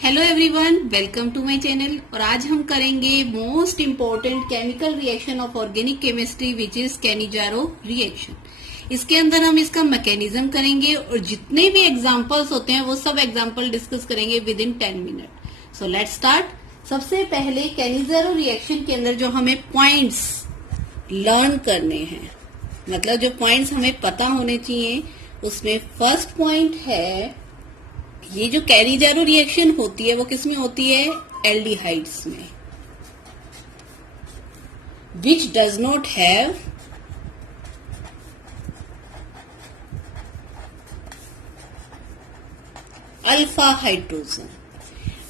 Hello everyone, welcome to my channel. और आज हम करेंगे most important chemical reaction of organic chemistry which is Cannizzaro reaction. इसके अंदर हम इसका मैकेनिज्म करेंगे और जितने भी एग्जांपल्स होते हैं वो सब एग्जांपल डिस्कस करेंगे with in 10 minute. So let's start. सबसे पहले कैनिजारो रिएक्शन के अंदर जो हमें पॉइंट्स लर्न करने हैं, मतलब जो पॉइंट्स हमें पता होने चाहिए, उसमें फर्स्ट पॉइंट है ये जो कैनिजारो रिएक्शन होती है वो किसमें होती है? एल्डिहाइड्स में, which does not have alpha hydrogen.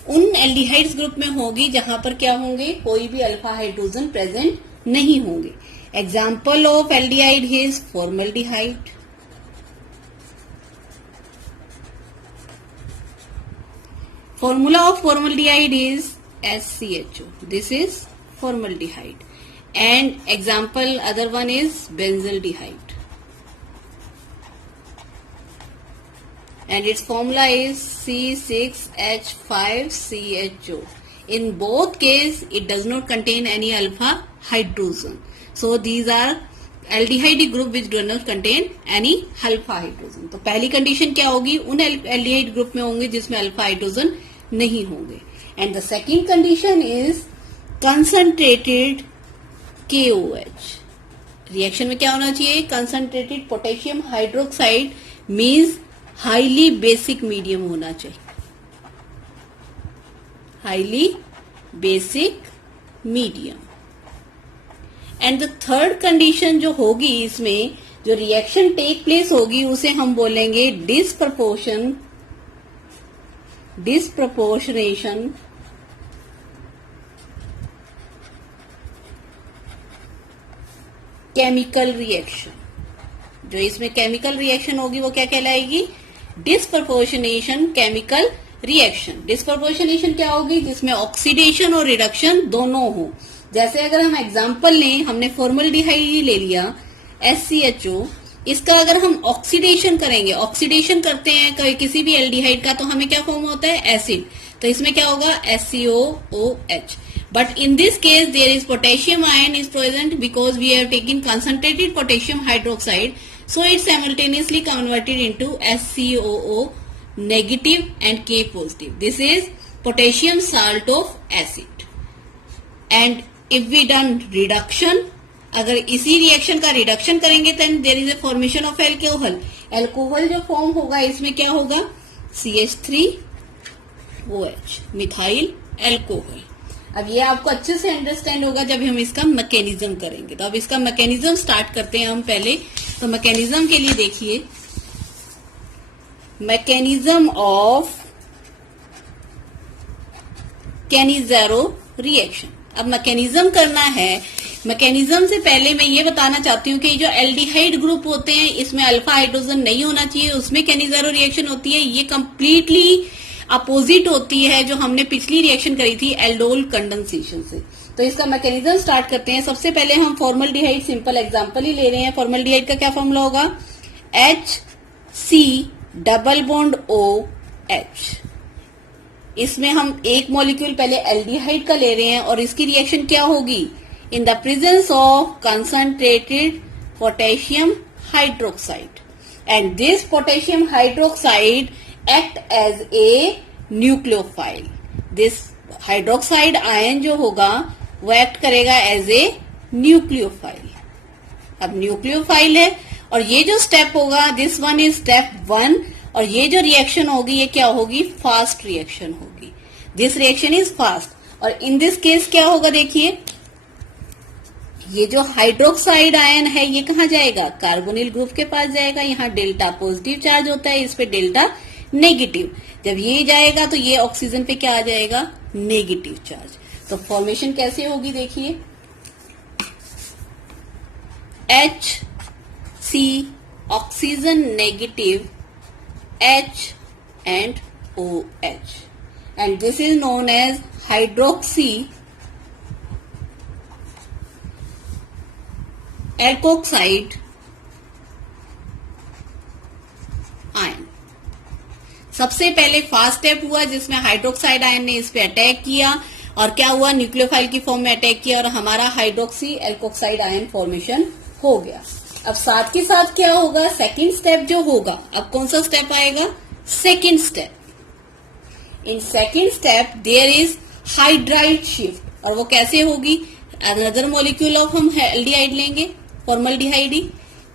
उन एल्डिहाइड्स ग्रुप में होगी जहां पर क्या होंगे? कोई भी अल्फा हाइड्रोजन प्रेजेंट नहीं होंगे। Example of aldehyde is formaldehyde, formula of formaldehyde is SCHO. This is formaldehyde. And example other one is benzaldehyde. And its formula is C6H5CHO. In both case, it does not contain any alpha hydrogen. So these are aldehyde group which do not contain any alpha hydrogen. तो पहली condition क्या होगी? उन aldehyde group में होंगे जिसमें alpha hydrogen नहीं होंगे। And the second condition is concentrated KOH। Reaction में क्या होना चाहिए? Concentrated potassium hydroxide means highly basic medium होना चाहिए, highly basic medium. And the third condition जो होगी, इसमें जो रिएक्शन टेक प्लेस होगी उसे हम बोलेंगे डिस्प्रपोर्शनेशन केमिकल रिएक्शन। जो इसमें केमिकल रिएक्शन होगी वो क्या कहलाएगी? Disproportionation chemical reaction. डिस्प्रपोर्शनेशन क्या होगी? जिसमें ऑक्सीडेशन और रिडक्शन दोनों हो। जैसे अगर हम एग्जांपल लें, हमने फॉर्मल्डिहाइड ले लिया SCHO, इसका अगर हम ऑक्सीडेशन करेंगे, ऑक्सीडेशन करते हैं किसी भी एल्डिहाइड का, तो हमें क्या फॉर्म होता है? एसिड। तो इसमें क्या होगा? SCOOH। But in this case there is potassium ion is present because we have taken concentrated potassium hydroxide, so it simultaneously converted into SCOO negative and K positive. This is potassium salt of acid. And if we done reduction, अगर इसी reaction का reduction करेंगे then there is a formation of alcohol. Alcohol जो form होगा इसमें क्या होगा? CH3OH, methyl alcohol. अब ये आपको अच्छे से अंडरस्टैंड होगा जब हम इसका मैकेनिज्म करेंगे। तो अब इसका मैकेनिज्म स्टार्ट करते हैं हम पहले। तो मैकेनिज्म के लिए देखिए, मैकेनिज्म ऑफ कैनिजारो रिएक्शन। अब मैकेनिज्म करना है। मैकेनिज्म से पहले मैं ये बताना चाहती हूँ कि जो एल्डिहाइड ग्रुप होते हैं इसमें अल्फा हाइड्रोजन नहीं होना चाहिए, उसमें कैनिजारो रिएक्शन होती है। ये कंप्लीटली अपोजिट होती है जो हमने पिछली रिएक्शन करी थी एल्डोल कंडेंसेशन से। तो इसका मैकेनिज्म स्टार्ट करते हैं। सबसे पहले हम फॉर्मल्डिहाइड सिंपल एग्जांपल ही ले रहे हैं। फॉर्मल्डिहाइड का क्या फॉर्मूला होगा? HC+OH। इसमें हम एक मॉलिक्यूल पहले एल्डिहाइड का ले रहे हैं और इसकी रिएक्शन क्या होगी? In the presence of concentrated potassium hydroxide, and this potassium hydroxide act as a nucleophile. This hydroxide ion जो होगा वो एक्ट करेगा एज ए न्यूक्लियोफाइल। अब न्यूक्लियोफाइल है और ये जो स्टेप होगा, दिस वन इज स्टेप 1, और ये जो रिएक्शन होगी ये क्या होगी? फास्ट रिएक्शन होगी। This reaction is fast. और इन दिस केस क्या होगा? देखिए, ये जो हाइड्रोक्साइड आयन है ये कहाँ जाएगा? कार्बोनिल ग्रुप के पास जाएगा। यहाँ डेल्टा पॉजिटिव चार्ज होता है, इस पे डेल्टा नेगेटिव। जब ये जाएगा तो ये ऑक्सीजन पे क्या आ जाएगा? Negative charge. तो फॉर्मेशन कैसे होगी? देखिए, HC oxygen negative, H and OH, and this is known as hydroxy alkoxide ion. सबसे पहले फर्स्ट स्टेप हुआ जिसमें हाइड्रोक्साइड आयन ने इस पे अटैक किया और क्या हुआ, न्यूक्लियोफाइल की फॉर्म में अटैक किया और हमारा हाइड्रोक्सी एल्कोक्साइड आयन फॉर्मेशन हो गया। अब साथ के साथ क्या होगा, सेकंड स्टेप जो होगा, अब कौन सा स्टेप आएगा, second step. In second step there is hydride shift, और वो कैसे होगी, अनदर मॉलिक्यूल ऑफ हम एल्डिहाइड लेंगे, फॉर्मल्डिहाइड ही,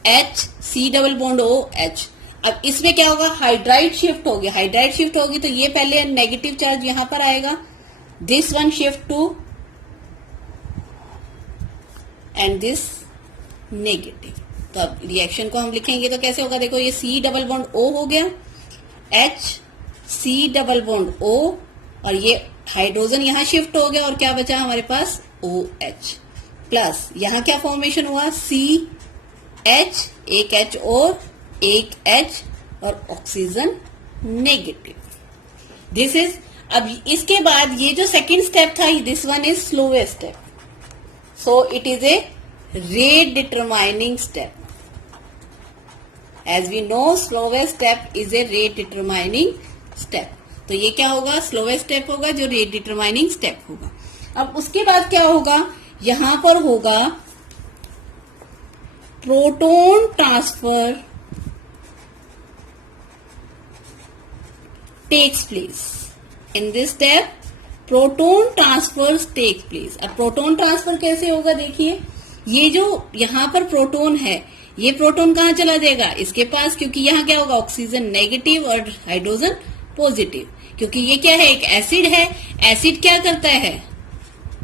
HC डबल बॉन्ड OH। अब इसमें क्या होगा, हाइड्राइड शिफ्ट होगी। हाइड्राइड शिफ्ट होगी तो ये पहले नेगेटिव चार्ज यहां पर आएगा, this one shift to and this negative. तो अब रिएक्शन को हम लिखेंगे तो कैसे होगा, देखो ये C डबल बॉन्ड O हो गया, HC डबल बॉन्ड O, और ये हाइड्रोजन यहां शिफ्ट हो गया और क्या बचा हमारे पास, OH प्लस यहां क्या फॉर्मेशन हुआ, CH, एक H और एक H और ऑक्सीजन नेगेटिव। दिस इज, अब इसके बाद ये जो सेकंड स्टेप था, this one is slowest step, so it is a rate determining step. As we know slowest step is a rate determining step. तो ये क्या होगा, स्लोवेस्ट स्टेप होगा जो रेट डिटरमाइनिंग स्टेप होगा। अब उसके बाद क्या होगा, यहां पर होगा proton transfer takes place. In this step proton transfer takes place. अब प्रोटॉन ट्रांसफर कैसे होगा, देखिए ये जो यहां पर प्रोटॉन है, ये प्रोटॉन कहां चला जाएगा, इसके पास, क्योंकि यहां क्या होगा, ऑक्सीजन नेगेटिव और हाइड्रोजन पॉजिटिव, क्योंकि ये क्या है, एक एसिड है। एसिड क्या करता है,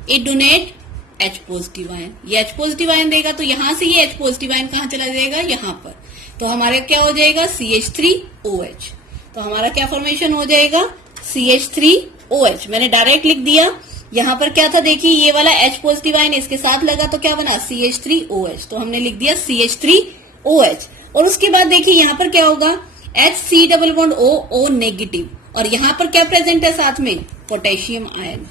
it donate H positive ion, ये H पॉजिटिव आयन देगा, तो यहां से ये H पॉजिटिव आयन कहां चला जाएगा, यहां पर, तो हमारे क्या हो जाएगा, CH3OH। तो हमारा क्या फॉर्मेशन हो जाएगा, CH3OH। मैंने डायरेक्ट लिख दिया, यहां पर क्या था, देखिए ये वाला H पॉजिटिव आयन इसके साथ लगा तो क्या बना, CH3OH, तो हमने लिख दिया CH3OH। और उसके बाद देखिए यहां पर क्या होगा, HC double bond O negative, और यहां पर क्या प्रेजेंट है साथ में, पोटेशियम आयन,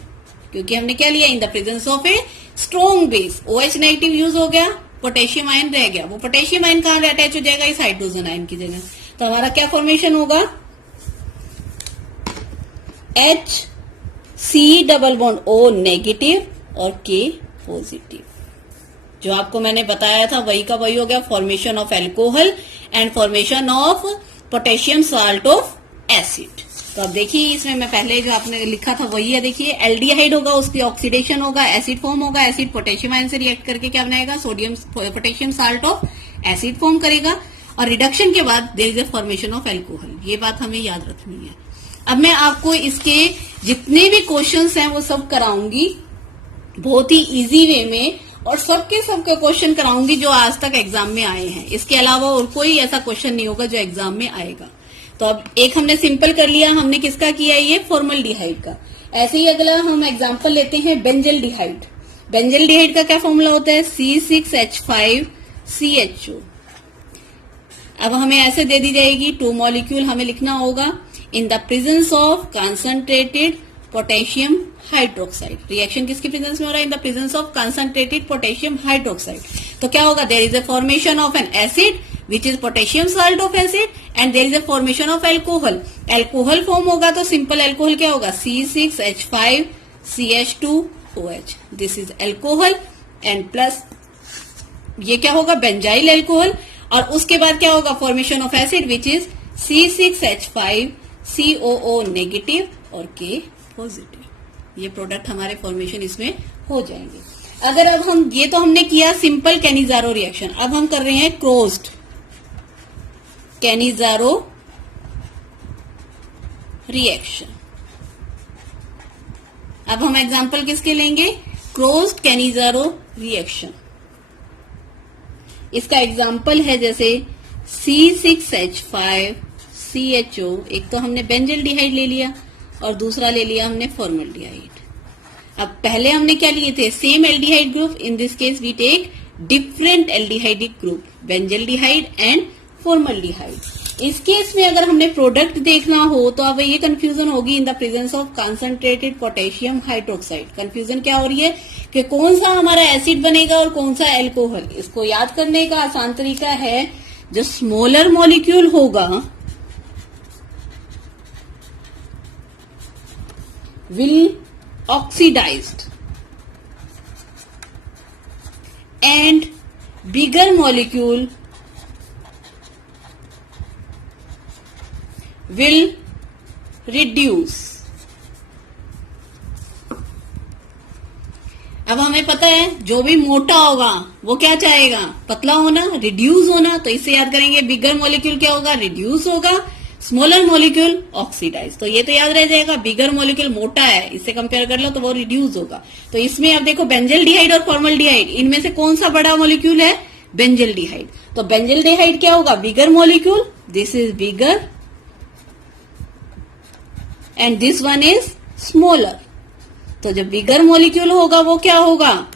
क्योंकि हमने क्या लिया, इन the presence of a strong base. OH negative use हो गया, पोटेशियम आयन रह गया, वो पोटेशियम आयन कहां अटैच हो जाएगा, इस हाइड्रोजन आयन की जगह। तो हमारा क्या फॉर्मेशन होगा, HC double bond O negative और K पॉजिटिव। जो आपको मैंने बताया था वही का वही हो गया, formation of alcohol and formation of potassium salt of acid. तो अब देखिए इसमें मैं पहले जो आपने लिखा था वही है, देखिए एल्डिहाइड होगा, उसकी ऑक्सीडेशन होगा, एसिड फॉर्म होगा, एसिड पोटेशियम आयन से रिएक्ट करके क्या बनाएगा, sodium potassium salt of acid form करेगा, और रिडक्शन के बाद there is a formation of alcohol. ये बात हमें याद रखनी है। अब मैं आपको इसके जितने भी क्वेश्चंस हैं वो सब कराऊंगी बहुत ही इजी वे में, और सबके क्वेश्चन कराऊंगी जो आज तक एग्जाम में आए हैं। इसके अलावा और कोई ऐसा क्वेश्चन नहीं होगा जो एग्जाम में आएगा। तो अब एक हमने सिंपल कर लिया, हमने किसका किया, ये फॉर्मल्डिहाइड का। ऐसे ही अगला हम एग्जांपल लेते हैं बेंजल्डिहाइड। बेंजल्डिहाइड का क्या फॉर्मूला होता है, C6H5CHO। अब हमें ऐसे दे दी जाएगी, 2 मॉलिक्यूल हमें लिखना होगा, in the presence of concentrated potassium hydroxide. Reaction किसके प्रेजेंस में हो रहा है, in the presence of concentrated potassium hydroxide. तो क्या होगा, there is a formation of an acid which is potassium salt of acid, and there is a formation of alcohol. Alcohol form होगा तो सिंपल एल्कोहल क्या होगा, C6H5CH2OH। This is alcohol, and plus ये क्या होगा, बेंजाइल एल्कोहल, और उसके बाद क्या होगा, formation of acid which is C6H5COO negative और K पॉजिटिव। ये प्रोडक्ट हमारे फॉर्मेशन इसमें हो जाएंगे। अगर अब हम, ये तो हमने किया सिंपल कैनिजारो रिएक्शन, अब हम कर रहे हैं क्लोज्ड कैनिजारो रिएक्शन। अब हम एग्जांपल किसके लेंगे, क्लोज्ड कैनिजारो रिएक्शन। इसका एग्जांपल है जैसे C6H5CHO, एक तो हमने बेंजल्डिहाइड ले लिया और दूसरा ले लिया हमने फॉर्मल्डिहाइड। अब पहले हमने क्या लिए थे, same aldehyde group, in this case we take different aldehydic group, benzaldehyde and formaldehyde. इस केस में अगर हमने प्रोडक्ट देखना हो तो अब ये कंफ्यूजन होगी, in the presence of concentrated potassium hydroxide. Confusion क्या हो रही है कि कौन सा हमारा एसिड बनेगा और कौन सा एल्कोहल। इसको याद करने का आसान तरीका है, जो स्मॉलर मॉलिक्यूल होगा will oxidized and bigger molecule will reduce. अब हमें पता है जो भी मोटा होगा वो क्या चाहेगा, पतला होना, रिड्यूस होना. तो इसे याद करेंगे, बिगर मॉलिक्यूल क्या होगा, रिड्यूस होगा, स्मॉलर मॉलिक्यूल ऑक्सीडाइज. तो ये तो याद रह जाएगा, बिगर मॉलिक्यूल मोटा है, इससे कंपेयर कर लो तो वो रिड्यूस होगा. तो इसमें अब देखो बेंजल्डिहाइड और फॉर्मल्डिहाइड, इनमें से कौन सा बड़ा मॉलिक्यूल है, बेंजल्डिहाइड. तो बेंजल्डिहाइड क्या होगा, बिगर molecule, this is bigger and this one is smaller. तो जो बिगर मॉलिक्यूल होगा वो क्या होगा,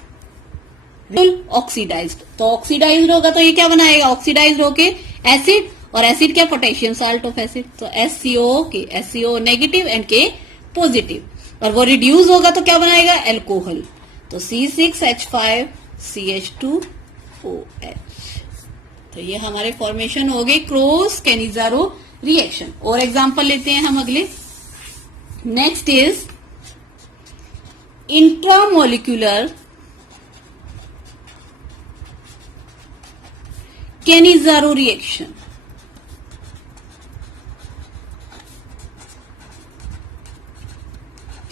ऑक्सीडाइज्ड. तो ऑक्सीडाइज्ड होगा तो ये क्या बनाएगा, ऑक्सीडाइज्ड होके एसिड, और एसिड क्या, पोटेशियम साल्ट ऑफ एसिड. तो SCO negative and K positive. और वो रिड्यूस होगा तो क्या बनाएगा, एल्कोहल. तो C6H5CH2OH. तो ये हमारे फॉर्मेशन हो गए क्रॉस कैनिजारो रिएक्शन. और एग्जांपल लेते हैं हम अगले. Next is intramolecular Cannizzaro reaction.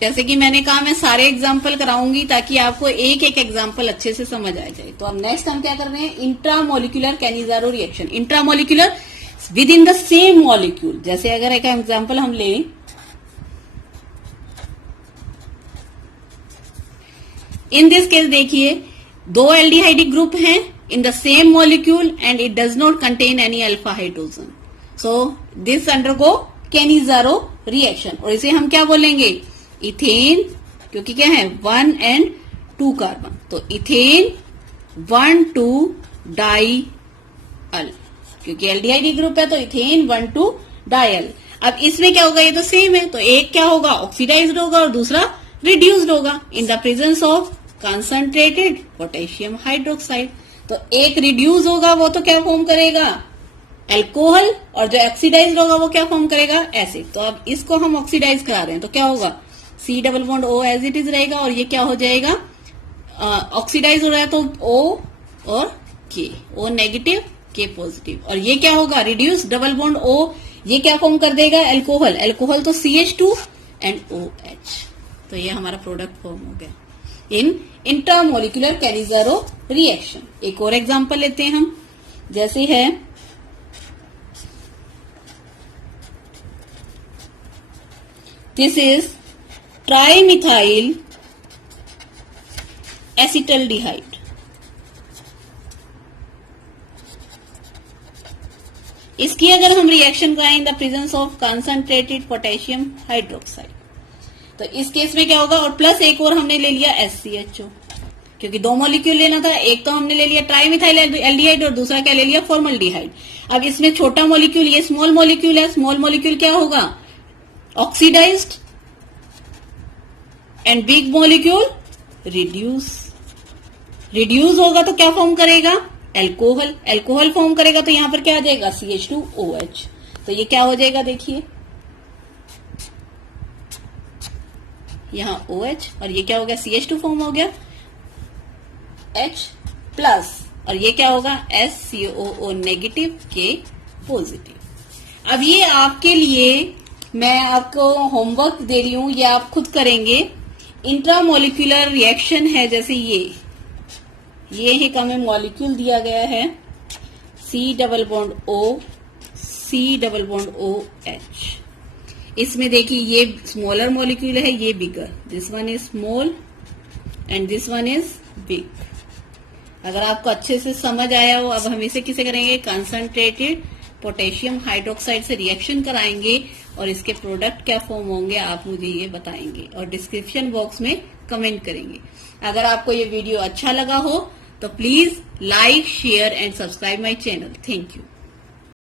जैसे कि मैंने कहा मैं सारे एग्जाम्पल कराऊंगी ताकि आपको एक एक एग्जाम्पल अच्छे से समझ आ जाए. तो अब नेक्स्ट हम क्या कर रहे हैं, intramolecular Cannizzaro reaction. Intramolecular with in the same molecule. जैसे अगर एक एग्जाम्पल हम लें, इन दिस केस देखिए, दो एल्डिहाइडिक ग्रुप हैं in the same molecule and it does not contain any alpha hydrogen. So this undergo Cannizzaro reaction. और इसे हम क्या बोलेंगे, इथेन, क्योंकि क्या है 1 and 2 कार्बन. तो इथेन 1,2 डाइअल, क्योंकि एल्डिहाइडिक ग्रुप है तो इथेन 1,2 डाइअल. अब इसमें क्या होगा, ये तो सेम है, तो एक क्या होगा, ऑक्सीडाइज्ड होगा और दूसरा रिड्यूस्ड होगा in the presence of concentrated potassium hydroxide. तो एक रिड्यूस होगा वो तो क्या फॉर्म करेगा, एल्कोहल, और जो ऑक्सीडाइज्ड होगा वो क्या फॉर्म करेगा, एसिड. तो अब इसको हम ऑक्सीडाइज करा रहे हैं तो क्या होगा, C+O एज इट इज रहेगा, और ये क्या हो जाएगा, ऑक्सीडाइज हो रहा है तो O और K, O negative K positive. और ये क्या होगा, रिड्यूस, डबल बॉन्ड O, ये क्या फॉर्म कर देगा, एल्कोहल. एल्कोहल तो CH2 एंड OH. तो ये हमारा प्रोडक्ट फॉर्म हो गया इन इंटरमोलिकुलर कैनिजारो रिएक्शन. एक और एग्जांपल लेते हैं हम, जैसे है दिस इज ट्राइमिथाइल एसिटल्डिहाइड. इसकी अगर हम रिएक्शन कराएं इन the presence of concentrated potassium hydroxide, तो इस केस में क्या होगा, और प्लस एक और हमने ले लिया SCHO, क्योंकि दो मॉलिक्यूल लेना था. एक तो हमने ले लिया ट्राइमिथाइल एल्डिहाइड और दूसरा क्या ले लिया, फॉर्मल्डिहाइड. अब इसमें छोटा मॉलिक्यूल, ये स्मॉल मॉलिक्यूल है, स्मॉल मॉलिक्यूल क्या होगा, oxidized, and big molecule reduce होगा तो क्या फॉर्म करेगा, एल्कोहल. एल्कोहल फॉर्म करेगा तो यहां पर क्या आ जाएगा, CH2OH. तो ये क्या हो जाएगा, देखिए यहां OH, और ये क्या हो गया, CH2 फॉर्म हो गया, H प्लस, और ये क्या होगा, SCOO नेगेटिव K पॉजिटिव. अब ये आपके लिए मैं आपको होमवर्क दे रही हूं, ये आप खुद करेंगे. इंट्रामोलिकुलर रिएक्शन है, जैसे ये एक हमें मॉलिक्यूल दिया गया है, C+O C+OH. इसमें देखिए ये स्मॉलर मॉलिक्यूल है, ये bigger, this one is small and this one is big. अगर आपको अच्छे से समझ आया हो, अब हम इसे किसे करेंगे, कंसंट्रेटेड पोटेशियम हाइड्रोक्साइड से रिएक्शन कराएंगे, और इसके प्रोडक्ट क्या फॉर्म होंगे आप मुझे ये बताएंगे और डिस्क्रिप्शन बॉक्स में कमेंट करेंगे. अगर आपको ये वीडियो अच्छा लगा हो तो please like, share and subscribe my channel. Thank you.